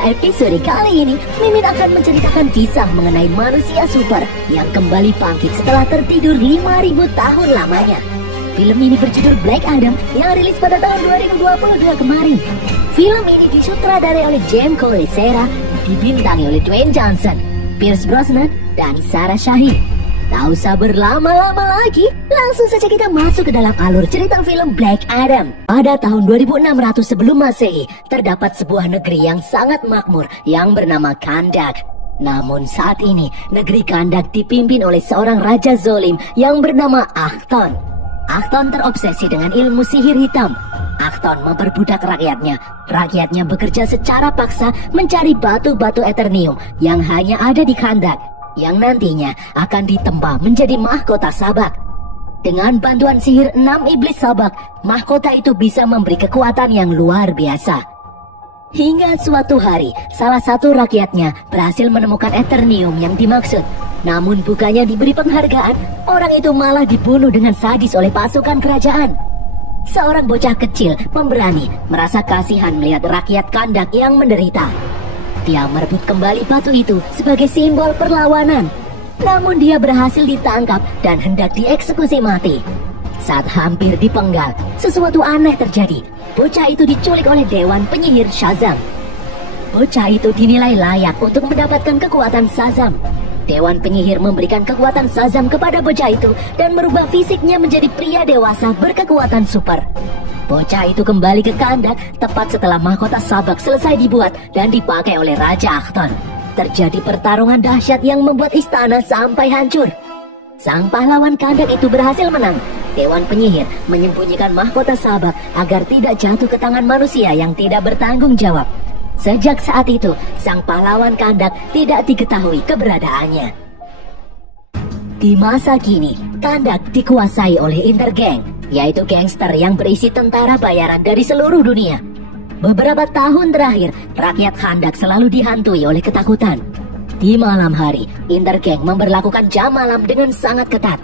Pada episode kali ini, Mimin akan menceritakan kisah mengenai manusia super yang kembali bangkit setelah tertidur 5.000 tahun lamanya. Film ini berjudul Black Adam yang rilis pada tahun 2022 kemarin. Film ini disutradarai oleh James Collet-Serra, dibintangi oleh Dwayne Johnson, Pierce Brosnan, dan Sarah Shaheen. Tak usah berlama-lama lagi, langsung saja kita masuk ke dalam alur cerita film Black Adam. Pada tahun 2600 sebelum Masehi, terdapat sebuah negeri yang sangat makmur yang bernama Kandak. Namun saat ini, negeri Kandak dipimpin oleh seorang raja zolim yang bernama Achton. Achton terobsesi dengan ilmu sihir hitam. Achton memperbudak rakyatnya. Rakyatnya bekerja secara paksa mencari batu-batu Eternium yang hanya ada di Kandak, yang nantinya akan ditempa menjadi mahkota sabak. Dengan bantuan sihir 6 iblis sabak, mahkota itu bisa memberi kekuatan yang luar biasa. Hingga suatu hari, salah satu rakyatnya berhasil menemukan Eternium yang dimaksud. Namun bukannya diberi penghargaan, orang itu malah dibunuh dengan sadis oleh pasukan kerajaan. Seorang bocah kecil pemberani merasa kasihan melihat rakyat Kandak yang menderita. Dia merebut kembali batu itu sebagai simbol perlawanan. Namun dia berhasil ditangkap dan hendak dieksekusi mati. Saat hampir dipenggal, sesuatu aneh terjadi. Bocah itu diculik oleh Dewan Penyihir Shazam. Bocah itu dinilai layak untuk mendapatkan kekuatan Shazam. Dewan Penyihir memberikan kekuatan Shazam kepada bocah itu dan merubah fisiknya menjadi pria dewasa berkekuatan super. Bocah itu kembali ke Kandak tepat setelah mahkota sabak selesai dibuat dan dipakai oleh Raja Achton. Terjadi pertarungan dahsyat yang membuat istana sampai hancur. Sang pahlawan Kandak itu berhasil menang. Dewan Penyihir menyembunyikan mahkota sabak agar tidak jatuh ke tangan manusia yang tidak bertanggung jawab. Sejak saat itu, sang pahlawan Kandak tidak diketahui keberadaannya. Di masa kini, Kandak dikuasai oleh Intergang, yaitu gangster yang berisi tentara bayaran dari seluruh dunia. Beberapa tahun terakhir, rakyat Kandak selalu dihantui oleh ketakutan. Di malam hari, Intergang memberlakukan jam malam dengan sangat ketat.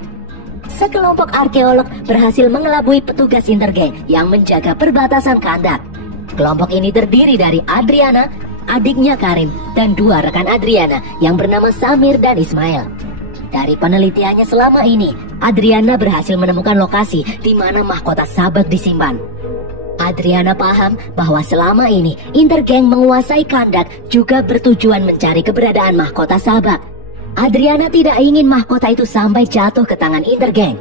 Sekelompok arkeolog berhasil mengelabui petugas Intergang yang menjaga perbatasan Kandak. Kelompok ini terdiri dari Adriana, adiknya Karim, dan 2 rekan Adriana yang bernama Samir dan Ismail. Dari penelitiannya selama ini, Adriana berhasil menemukan lokasi di mana mahkota sabak disimpan. Adriana paham bahwa selama ini Intergang menguasai Kandak juga bertujuan mencari keberadaan mahkota sabak. Adriana tidak ingin mahkota itu sampai jatuh ke tangan Intergang.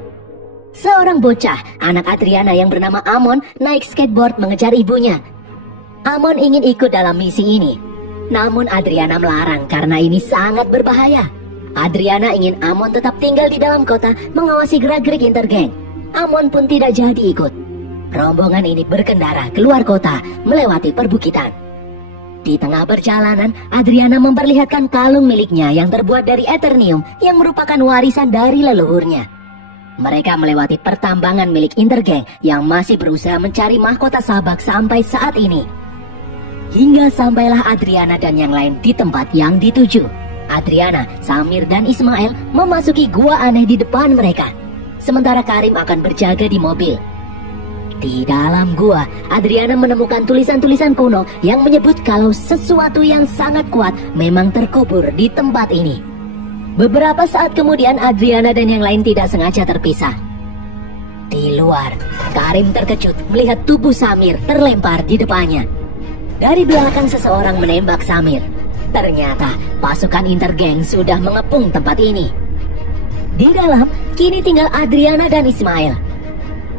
Seorang bocah, anak Adriana yang bernama Amon, naik skateboard mengejar ibunya. Amon ingin ikut dalam misi ini. Namun Adriana melarang karena ini sangat berbahaya. Adriana ingin Amon tetap tinggal di dalam kota mengawasi gerak-gerik Intergang. Amon pun tidak jadi ikut. Rombongan ini berkendara keluar kota melewati perbukitan. Di tengah perjalanan, Adriana memperlihatkan kalung miliknya yang terbuat dari Eternium yang merupakan warisan dari leluhurnya. Mereka melewati pertambangan milik Intergang yang masih berusaha mencari mahkota sabak sampai saat ini. Hingga sampailah Adriana dan yang lain di tempat yang dituju. Adriana, Samir, dan Ismail memasuki gua aneh di depan mereka. Sementara Karim akan berjaga di mobil. Di dalam gua, Adriana menemukan tulisan-tulisan kuno yang menyebut kalau sesuatu yang sangat kuat memang terkubur di tempat ini. Beberapa saat kemudian Adriana dan yang lain tidak sengaja terpisah. Di luar, Karim terkejut melihat tubuh Samir terlempar di depannya. Dari belakang seseorang menembak Samir. Ternyata pasukan Intergang sudah mengepung tempat ini. Di dalam, kini tinggal Adriana dan Ismail.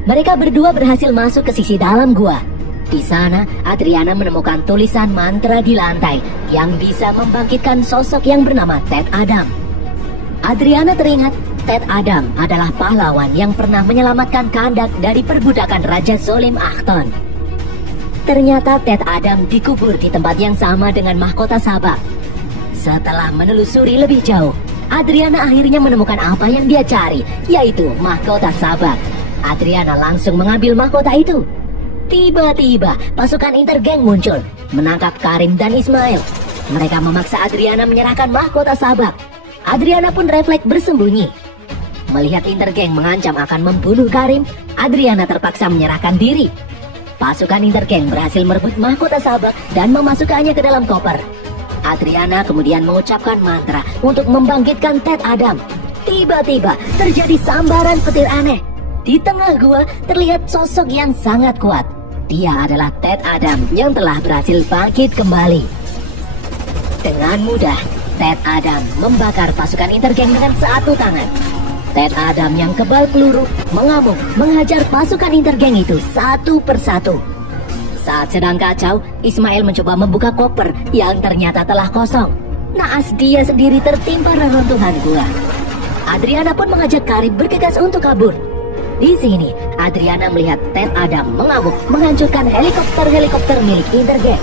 Mereka berdua berhasil masuk ke sisi dalam gua. Di sana, Adriana menemukan tulisan mantra di lantai yang bisa membangkitkan sosok yang bernama Ted Adam. Adriana teringat Ted Adam adalah pahlawan yang pernah menyelamatkan Kandak dari perbudakan Raja Zolim Achton. Ternyata Ted Adam dikubur di tempat yang sama dengan mahkota sabak. Setelah menelusuri lebih jauh, Adriana akhirnya menemukan apa yang dia cari, yaitu mahkota sabak. Adriana langsung mengambil mahkota itu. Tiba-tiba pasukan Intergang muncul, menangkap Karim dan Ismail. Mereka memaksa Adriana menyerahkan mahkota sabak. Adriana pun refleks bersembunyi. Melihat Intergang mengancam akan membunuh Karim, Adriana terpaksa menyerahkan diri. pasukan Intergang berhasil merebut mahkota Sabak dan memasukkannya ke dalam koper. Adriana kemudian mengucapkan mantra untuk membangkitkan Ted Adam. Tiba-tiba terjadi sambaran petir aneh. Di tengah gua terlihat sosok yang sangat kuat. Dia adalah Ted Adam yang telah berhasil bangkit kembali. Dengan mudah, Ted Adam membakar pasukan Intergang dengan satu tangan. Ted Adam yang kebal peluru mengamuk menghajar pasukan Intergang itu satu persatu. Saat sedang kacau, Ismail mencoba membuka koper yang ternyata telah kosong. Naas dia sendiri tertimpa reruntuhan gua. Adriana pun mengajak Karim bergegas untuk kabur. Di sini, Adriana melihat Ted Adam mengamuk menghancurkan helikopter milik Intergang.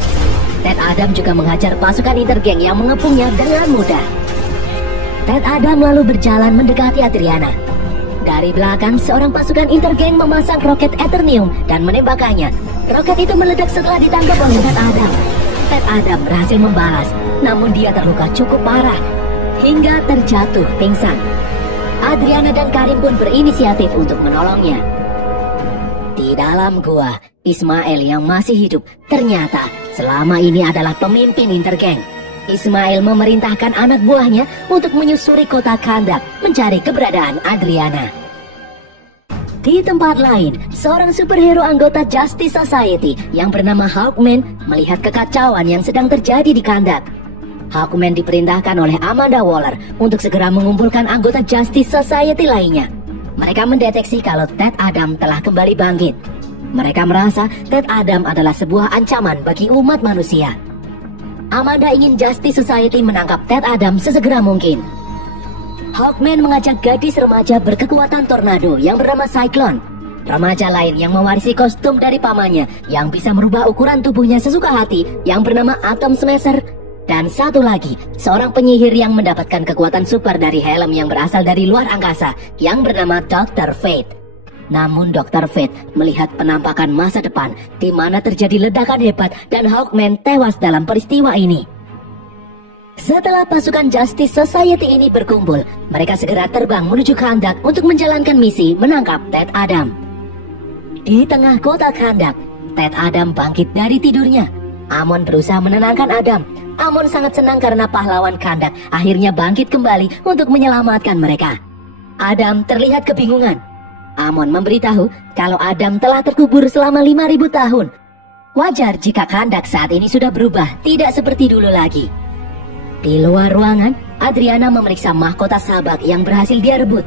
Ted Adam juga menghajar pasukan Intergang yang mengepungnya dengan mudah. Ted Adam lalu berjalan mendekati Adriana. Dari belakang, seorang pasukan Intergang memasang roket Eternium dan menembakkannya. Roket itu meledak setelah ditangkap oleh Ted Adam. Ted Adam berhasil membalas, namun dia terluka cukup parah hingga terjatuh pingsan. Adriana dan Karim pun berinisiatif untuk menolongnya. Di dalam gua, Ismail yang masih hidup ternyata selama ini adalah pemimpin Intergang. Ismail memerintahkan anak buahnya untuk menyusuri kota Kandak mencari keberadaan Adriana. Di tempat lain, seorang superhero anggota Justice Society yang bernama Hawkman melihat kekacauan yang sedang terjadi di Kandak. Hawkman diperintahkan oleh Amanda Waller untuk segera mengumpulkan anggota Justice Society lainnya. Mereka mendeteksi kalau Ted Adam telah kembali bangkit. Mereka merasa Ted Adam adalah sebuah ancaman bagi umat manusia. Amanda ingin Justice Society menangkap Ted Adam sesegera mungkin. Hawkman mengajak gadis remaja berkekuatan tornado yang bernama Cyclone. Remaja lain yang mewarisi kostum dari pamannya yang bisa merubah ukuran tubuhnya sesuka hati yang bernama Atom Smasher. Dan satu lagi, seorang penyihir yang mendapatkan kekuatan super dari helm yang berasal dari luar angkasa yang bernama Dr. Fate. Namun Dr. Fate melihat penampakan masa depan di mana terjadi ledakan hebat dan Hawkman tewas dalam peristiwa ini. Setelah pasukan Justice Society ini berkumpul, mereka segera terbang menuju Kandak untuk menjalankan misi menangkap Ted Adam. Di tengah kota Kandak, Ted Adam bangkit dari tidurnya. Amon berusaha menenangkan Adam. Amon sangat senang karena pahlawan Kandak akhirnya bangkit kembali untuk menyelamatkan mereka. Adam terlihat kebingungan. Amon memberitahu kalau Adam telah terkubur selama 5.000 tahun. Wajar jika Kandak saat ini sudah berubah, tidak seperti dulu lagi. Di luar ruangan, Adriana memeriksa mahkota Sabak yang berhasil dia rebut.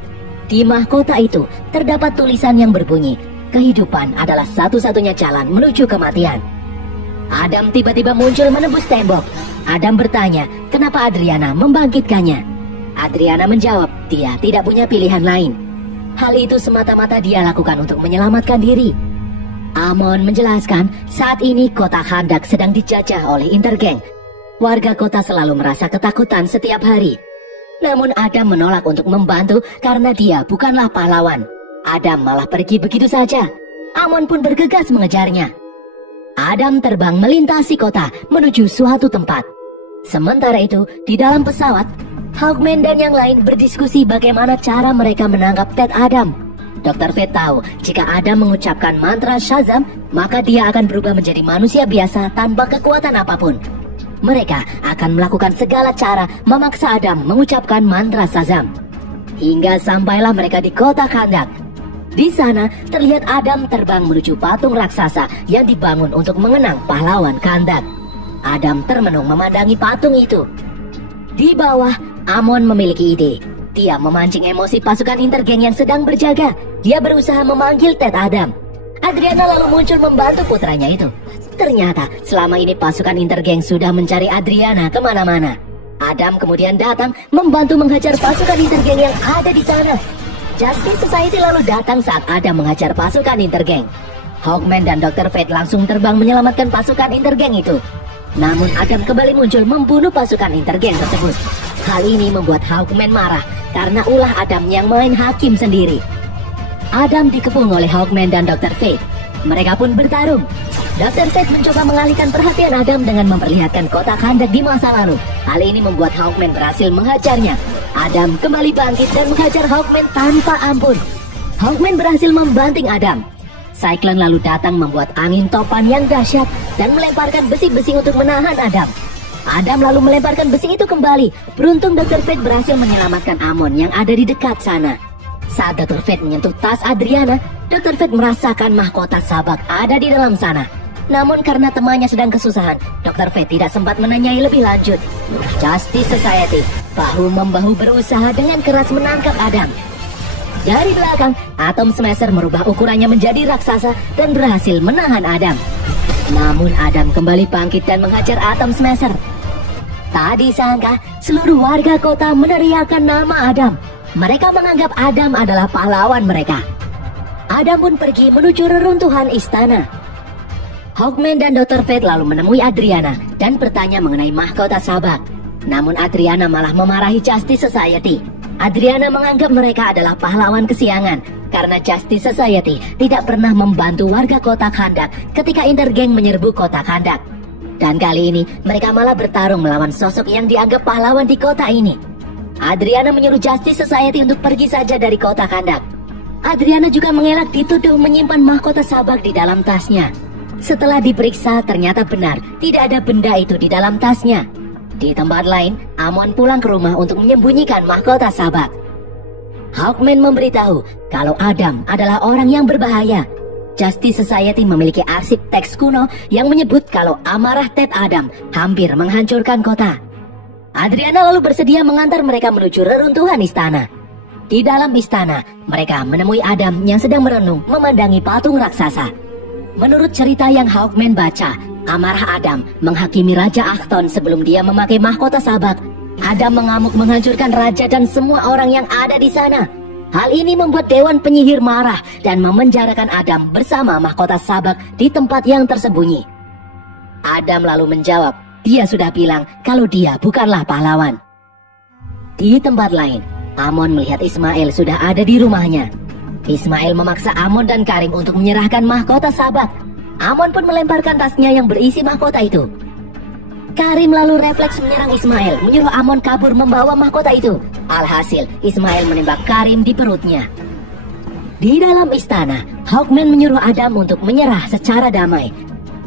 Di mahkota itu terdapat tulisan yang berbunyi, kehidupan adalah satu-satunya jalan menuju kematian. Adam tiba-tiba muncul menembus tembok. Adam bertanya, kenapa Adriana membangkitkannya? Adriana menjawab, dia tidak punya pilihan lain. Hal itu semata-mata dia lakukan untuk menyelamatkan diri. Amon menjelaskan, saat ini kota Kandak sedang dijajah oleh Intergang. Warga kota selalu merasa ketakutan setiap hari. Namun Adam menolak untuk membantu karena dia bukanlah pahlawan. Adam malah pergi begitu saja. Amon pun bergegas mengejarnya. Adam terbang melintasi kota menuju suatu tempat. Sementara itu, di dalam pesawat, Hawkman dan yang lain berdiskusi bagaimana cara mereka menangkap Ted Adam. Dr. Fate tahu, jika Adam mengucapkan mantra Shazam, maka dia akan berubah menjadi manusia biasa tanpa kekuatan apapun. Mereka akan melakukan segala cara memaksa Adam mengucapkan mantra Shazam. Hingga sampailah mereka di kota Kandak. Di sana, terlihat Adam terbang menuju patung raksasa yang dibangun untuk mengenang pahlawan Kandak. Adam termenung memandangi patung itu. Di bawah, Amon memiliki ide. Dia memancing emosi pasukan Intergang yang sedang berjaga. Dia berusaha memanggil Ted Adam. Adriana lalu muncul membantu putranya itu. Ternyata selama ini pasukan Intergang sudah mencari Adriana kemana-mana. Adam kemudian datang membantu menghajar pasukan Intergang yang ada di sana. Justice Society lalu datang saat Adam menghajar pasukan Intergang. Hawkman dan Dr. Fate langsung terbang menyelamatkan pasukan Intergang itu. Namun Adam kembali muncul membunuh pasukan Intergang tersebut. Hal ini membuat Hawkman marah karena ulah Adam yang main hakim sendiri. Adam dikepung oleh Hawkman dan Dr. Fate. Mereka pun bertarung. Dr. Fate mencoba mengalihkan perhatian Adam dengan memperlihatkan kota Kandak di masa lalu. Hal ini membuat Hawkman berhasil menghajarnya. Adam kembali bangkit dan menghajar Hawkman tanpa ampun. Hawkman berhasil membanting Adam. Cyclone lalu datang membuat angin topan yang dahsyat dan melemparkan besi-besi untuk menahan Adam. Adam lalu melemparkan besi itu kembali. Beruntung Dr. Fate berhasil menyelamatkan Amon yang ada di dekat sana. Saat Dr. Fate menyentuh tas Adriana, Dr. Fate merasakan mahkota sabak ada di dalam sana. Namun karena temannya sedang kesusahan, Dr. Fate tidak sempat menanyai lebih lanjut. Justice Society bahu-membahu berusaha dengan keras menangkap Adam. Dari belakang, Atom Smasher merubah ukurannya menjadi raksasa dan berhasil menahan Adam. Namun Adam kembali bangkit dan menghajar Atom Smasher. Tak disangka, seluruh warga kota meneriakkan nama Adam. Mereka menganggap Adam adalah pahlawan mereka. Adam pun pergi menuju reruntuhan istana. Hawkman dan Dr. Fate lalu menemui Adriana dan bertanya mengenai mahkota sabak. Namun Adriana malah memarahi Justice Society. Adriana menganggap mereka adalah pahlawan kesiangan karena Justice Society tidak pernah membantu warga kota Kandak ketika Intergang menyerbu kota Kandak. Dan kali ini mereka malah bertarung melawan sosok yang dianggap pahlawan di kota ini. Adriana menyuruh Justice Society untuk pergi saja dari kota Kandak. Adriana juga mengelak dituduh menyimpan mahkota sabak di dalam tasnya. Setelah diperiksa ternyata benar tidak ada benda itu di dalam tasnya. Di tempat lain, Amon pulang ke rumah untuk menyembunyikan mahkota sabak. Hawkman memberitahu kalau Adam adalah orang yang berbahaya. Justice Society memiliki arsip teks kuno yang menyebut kalau amarah Ted Adam hampir menghancurkan kota. Adriana lalu bersedia mengantar mereka menuju reruntuhan istana. Di dalam istana, mereka menemui Adam yang sedang merenung memandangi patung raksasa. Menurut cerita yang Hawkman baca, amarah Adam menghakimi Raja Achton sebelum dia memakai mahkota sabak. Adam mengamuk menghancurkan raja dan semua orang yang ada di sana. Hal ini membuat Dewan Penyihir marah dan memenjarakan Adam bersama mahkota sabak di tempat yang tersembunyi. Adam lalu menjawab, dia sudah bilang kalau dia bukanlah pahlawan. Di tempat lain, Amon melihat Ismail sudah ada di rumahnya. Ismail memaksa Amon dan Karim untuk menyerahkan mahkota sabak. Amon pun melemparkan tasnya yang berisi mahkota itu. Karim lalu refleks menyerang Ismail, menyuruh Amon kabur membawa mahkota itu. Alhasil, Ismail menembak Karim di perutnya. Di dalam istana, Hawkman menyuruh Adam untuk menyerah secara damai.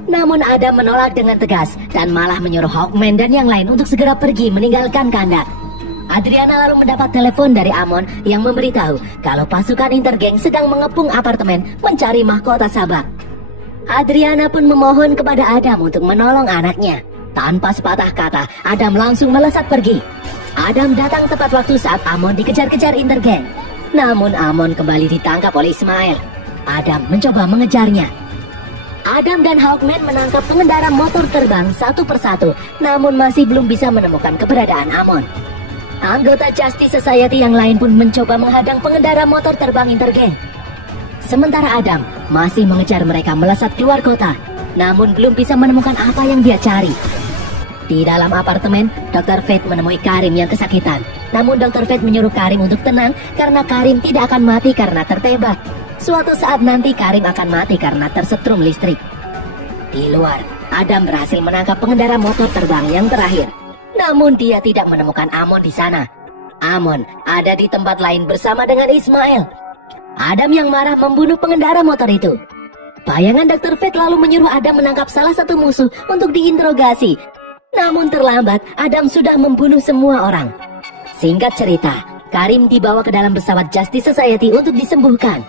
Namun Adam menolak dengan tegas dan malah menyuruh Hawkman dan yang lain untuk segera pergi meninggalkan Kandak. Adriana lalu mendapat telepon dari Amon yang memberitahu kalau pasukan Intergang sedang mengepung apartemen mencari mahkota sabak. Adriana pun memohon kepada Adam untuk menolong anaknya. Tanpa sepatah kata, Adam langsung melesat pergi. Adam datang tepat waktu saat Amon dikejar-kejar Intergang. Namun Amon kembali ditangkap oleh Ismail. Adam mencoba mengejarnya. Adam dan Hawkman menangkap pengendara motor terbang satu persatu, namun masih belum bisa menemukan keberadaan Amon. Anggota Justice Society yang lain pun mencoba menghadang pengendara motor terbang Intergang. Sementara Adam masih mengejar mereka melesat keluar kota, namun belum bisa menemukan apa yang dia cari. Di dalam apartemen, Dr. Fate menemui Karim yang kesakitan. Namun Dr. Fate menyuruh Karim untuk tenang karena Karim tidak akan mati karena tertembak. Suatu saat nanti Karim akan mati karena tersetrum listrik. Di luar, Adam berhasil menangkap pengendara motor terbang yang terakhir. Namun dia tidak menemukan Amon di sana. Amon ada di tempat lain bersama dengan Ismail. Adam yang marah membunuh pengendara motor itu. Bayangan Dr. Fate lalu menyuruh Adam menangkap salah satu musuh untuk diinterogasi. Namun terlambat, Adam sudah membunuh semua orang. Singkat cerita, Karim dibawa ke dalam pesawat Justice Society untuk disembuhkan.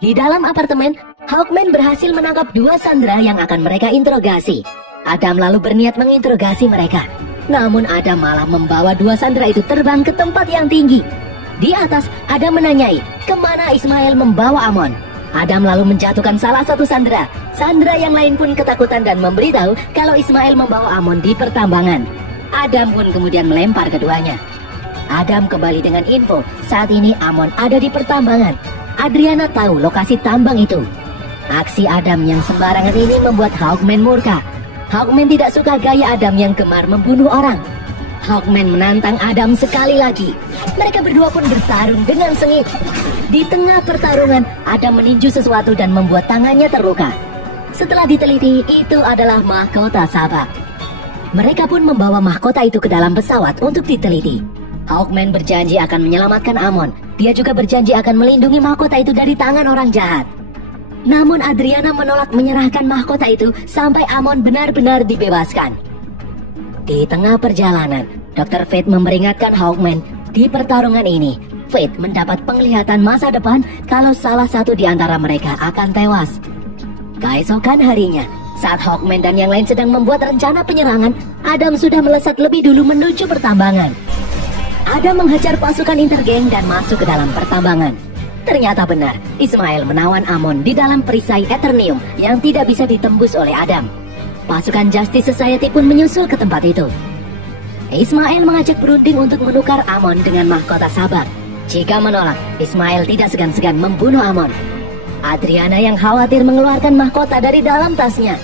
Di dalam apartemen, Hawkman berhasil menangkap 2 sandera yang akan mereka interogasi. Adam lalu berniat menginterogasi mereka. Namun Adam malah membawa 2 sandera itu terbang ke tempat yang tinggi. Di atas, Adam menanyai kemana Ismail membawa Amon. Adam lalu menjatuhkan salah satu sandera. Sandera yang lain pun ketakutan dan memberitahu kalau Ismail membawa Amon di pertambangan. Adam pun kemudian melempar keduanya. Adam kembali dengan info saat ini Amon ada di pertambangan. Adriana tahu lokasi tambang itu. Aksi Adam yang sembarangan ini membuat Hawkman murka. Hawkman tidak suka gaya Adam yang gemar membunuh orang. Hawkman menantang Adam sekali lagi. Mereka berdua pun bertarung dengan sengit. Di tengah pertarungan, Adam meninju sesuatu dan membuat tangannya terluka. Setelah diteliti, itu adalah mahkota sabak. Mereka pun membawa mahkota itu ke dalam pesawat untuk diteliti. Hawkman berjanji akan menyelamatkan Amon. Dia juga berjanji akan melindungi mahkota itu dari tangan orang jahat. Namun Adriana menolak menyerahkan mahkota itu sampai Amon benar-benar dibebaskan. Di tengah perjalanan, Dr. Fate memperingatkan Hawkman di pertarungan ini. Fate mendapat penglihatan masa depan kalau salah satu di antara mereka akan tewas. Keesokan harinya, saat Hawkman dan yang lain sedang membuat rencana penyerangan, Adam sudah melesat lebih dulu menuju pertambangan. Adam menghajar pasukan intergeng dan masuk ke dalam pertambangan. Ternyata benar, Ismail menawan Amon di dalam perisai Eternium yang tidak bisa ditembus oleh Adam. Pasukan Justice Society pun menyusul ke tempat itu. Ismail mengajak berunding untuk menukar Amon dengan mahkota Sabak. Jika menolak, Ismail tidak segan-segan membunuh Amon. Adriana yang khawatir mengeluarkan mahkota dari dalam tasnya.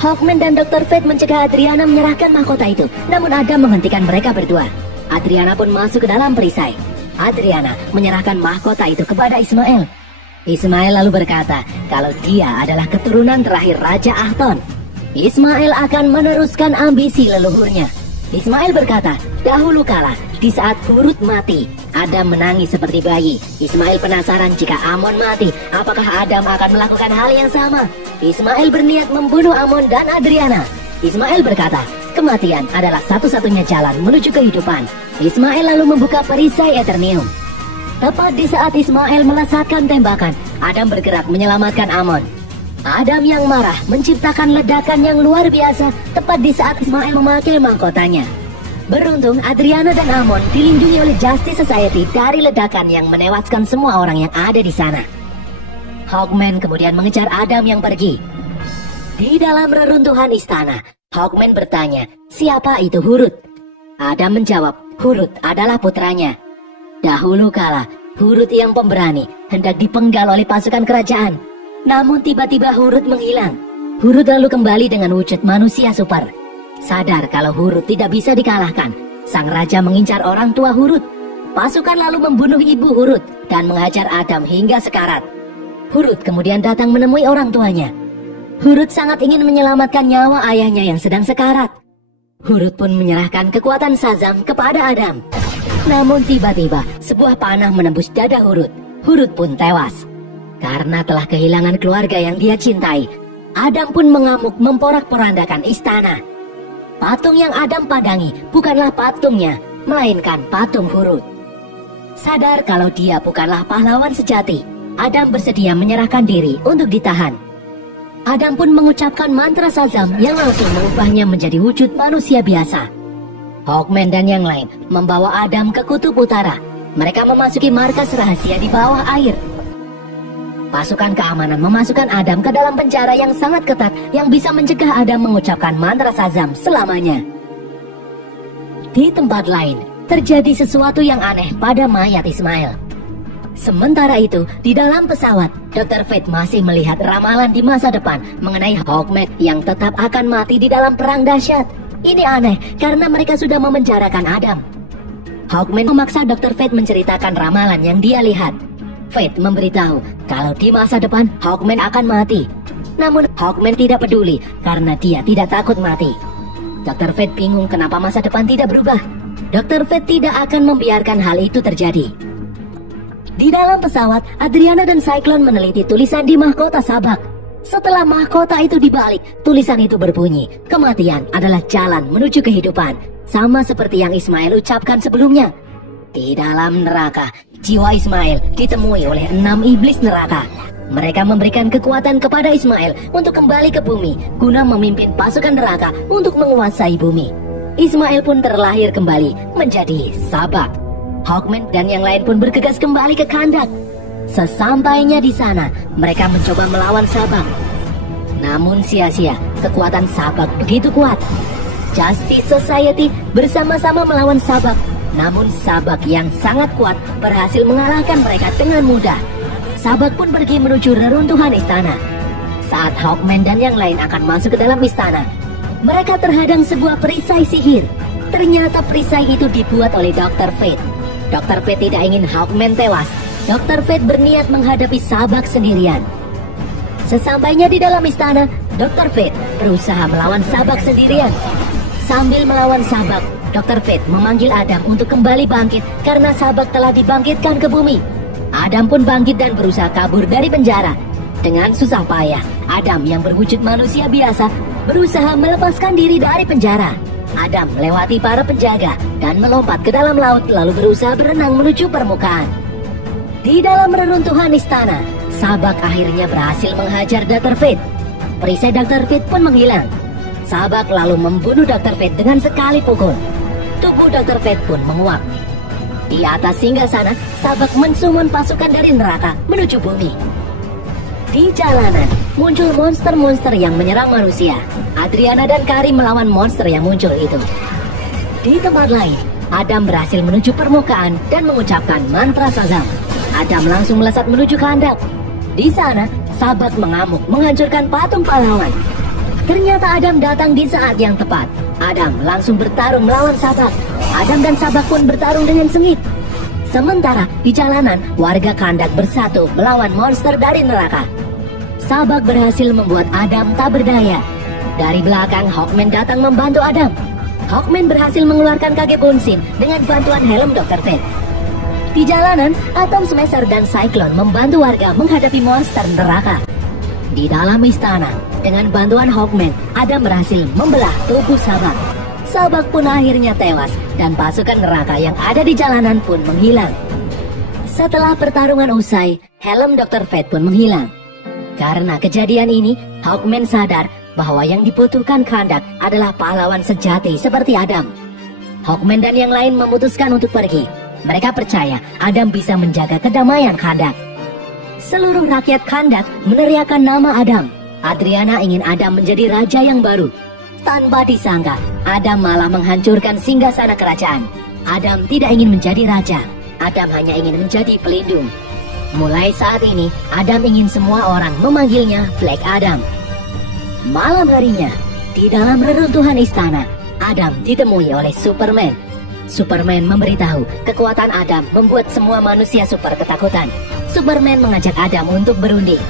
Hawkman dan Dr. Fate mencegah Adriana menyerahkan mahkota itu, namun Adam menghentikan mereka berdua. Adriana pun masuk ke dalam perisai. Adriana menyerahkan mahkota itu kepada Ismail. Ismail lalu berkata kalau dia adalah keturunan terakhir Raja Ahton. Ismail akan meneruskan ambisi leluhurnya. Ismail berkata, dahulu kala, di saat Hurut mati, Adam menangis seperti bayi. Ismail penasaran jika Amon mati, apakah Adam akan melakukan hal yang sama? Ismail berniat membunuh Amon dan Adriana. Ismail berkata, kematian adalah satu-satunya jalan menuju kehidupan. Ismail lalu membuka perisai Eternium. Tepat di saat Ismail melesatkan tembakan, Adam bergerak menyelamatkan Amon. Adam yang marah menciptakan ledakan yang luar biasa tepat di saat Ismail memakai mahkotanya. Beruntung Adriana dan Amon dilindungi oleh Justice Society dari ledakan yang menewaskan semua orang yang ada di sana. Hawkman kemudian mengejar Adam yang pergi. Di dalam reruntuhan istana, Hawkman bertanya, siapa itu Hurut? Adam menjawab, Hurut adalah putranya. Dahulu kala, Hurut yang pemberani hendak dipenggal oleh pasukan kerajaan. Namun tiba-tiba Hurut menghilang. Hurut lalu kembali dengan wujud manusia super. Sadar kalau Hurut tidak bisa dikalahkan, sang raja mengincar orang tua Hurut. Pasukan lalu membunuh ibu Hurut dan menghajar Adam hingga sekarat. Hurut kemudian datang menemui orang tuanya. Hurut sangat ingin menyelamatkan nyawa ayahnya yang sedang sekarat. Hurut pun menyerahkan kekuatan Shazam kepada Adam. Namun tiba-tiba sebuah panah menembus dada Hurut. Hurut pun tewas. Karena telah kehilangan keluarga yang dia cintai, Adam pun mengamuk memporak-porandakan istana. Patung yang Adam padangi bukanlah patungnya, melainkan patung Hurut. Sadar kalau dia bukanlah pahlawan sejati, Adam bersedia menyerahkan diri untuk ditahan. Adam pun mengucapkan mantra Shazam yang langsung mengubahnya menjadi wujud manusia biasa. Hawkman dan yang lain membawa Adam ke kutub utara. Mereka memasuki markas rahasia di bawah air. Pasukan keamanan memasukkan Adam ke dalam penjara yang sangat ketat yang bisa mencegah Adam mengucapkan mantra Shazam selamanya. Di tempat lain, terjadi sesuatu yang aneh pada mayat Ismail. Sementara itu, di dalam pesawat, Dr. Fate masih melihat ramalan di masa depan mengenai Hawkman yang tetap akan mati di dalam perang dahsyat. Ini aneh karena mereka sudah memenjarakan Adam. Hawkman memaksa Dr. Fate menceritakan ramalan yang dia lihat. Fate memberitahu kalau di masa depan Hawkman akan mati. Namun Hawkman tidak peduli karena dia tidak takut mati. Dr. Fate bingung kenapa masa depan tidak berubah. Dr. Fate tidak akan membiarkan hal itu terjadi. Di dalam pesawat, Adriana dan Cyclone meneliti tulisan di mahkota Sabak. Setelah mahkota itu dibalik, tulisan itu berbunyi, kematian adalah jalan menuju kehidupan, sama seperti yang Ismail ucapkan sebelumnya. Di dalam neraka, jiwa Ismail ditemui oleh 6 iblis neraka. Mereka memberikan kekuatan kepada Ismail untuk kembali ke bumi, guna memimpin pasukan neraka untuk menguasai bumi. Ismail pun terlahir kembali menjadi Sabak. Hawkman dan yang lain pun bergegas kembali ke Kandak. Sesampainya di sana, mereka mencoba melawan Sabak. Namun sia-sia, kekuatan Sabak begitu kuat. Justice Society bersama-sama melawan Sabak. Namun Sabak yang sangat kuat berhasil mengalahkan mereka dengan mudah. Sabak pun pergi menuju reruntuhan istana. Saat Hawkman dan yang lain akan masuk ke dalam istana, mereka terhadang sebuah perisai sihir. Ternyata perisai itu dibuat oleh Dr. Fate. Dr. Fate tidak ingin Hawkman tewas. Dr. Fate berniat menghadapi Sabak sendirian. Sesampainya di dalam istana, Dr. Fate berusaha melawan Sabak sendirian. Sambil melawan Sabak, Dr. Fate memanggil Adam untuk kembali bangkit karena Sabak telah dibangkitkan ke bumi. Adam pun bangkit dan berusaha kabur dari penjara. Dengan susah payah, Adam yang berwujud manusia biasa berusaha melepaskan diri dari penjara. Adam melewati para penjaga dan melompat ke dalam laut lalu berusaha berenang menuju permukaan. Di dalam reruntuhan istana, Sabak akhirnya berhasil menghajar Dr. Fate. Perisai Dr. Fate pun menghilang. Sabak lalu membunuh Dr. Fate dengan sekali pukul. Tubuh Dr. Fate pun menguap. Di atas singgasana, Sabak mensummon pasukan dari neraka menuju bumi. Di jalanan, muncul monster-monster yang menyerang manusia. Adriana dan Karim melawan monster yang muncul itu. Di tempat lain, Adam berhasil menuju permukaan dan mengucapkan mantra Shazam. Adam langsung melesat menuju kandang. Di sana, Sabak mengamuk menghancurkan patung pahlawan. Ternyata Adam datang di saat yang tepat. Adam langsung bertarung melawan Sabak. Adam dan Sabak pun bertarung dengan sengit. Sementara di jalanan, warga Kandak bersatu melawan monster dari neraka. Sabak berhasil membuat Adam tak berdaya. Dari belakang, Hawkman datang membantu Adam. Hawkman berhasil mengeluarkan kakek Bunsin dengan bantuan helm Dr. Fate. Di jalanan, Atom Smasher dan Cyclone membantu warga menghadapi monster neraka. Di dalam istana, dengan bantuan Hawkman, Adam berhasil membelah tubuh Sabak. Sabak pun akhirnya tewas dan pasukan neraka yang ada di jalanan pun menghilang. Setelah pertarungan usai, helm Dr. Fate pun menghilang. Karena kejadian ini, Hawkman sadar bahwa yang dibutuhkan Kandak adalah pahlawan sejati seperti Adam. Hawkman dan yang lain memutuskan untuk pergi. Mereka percaya Adam bisa menjaga kedamaian Kandak. Seluruh rakyat Kandak meneriakkan nama Adam. Adriana ingin Adam menjadi raja yang baru. Tanpa disangka, Adam malah menghancurkan singgasana kerajaan. Adam tidak ingin menjadi raja. Adam hanya ingin menjadi pelindung. Mulai saat ini, Adam ingin semua orang memanggilnya Black Adam. Malam harinya, di dalam reruntuhan istana, Adam ditemui oleh Superman. Superman memberitahu kekuatan Adam membuat semua manusia super ketakutan. Superman mengajak Adam untuk berunding.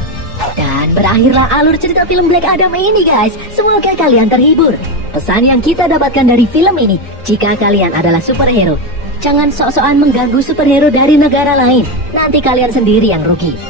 Dan berakhirlah alur cerita film Black Adam ini guys. Semoga kalian terhibur. Pesan yang kita dapatkan dari film ini, jika kalian adalah superhero, jangan sok-sokan mengganggu superhero dari negara lain. Nanti kalian sendiri yang rugi.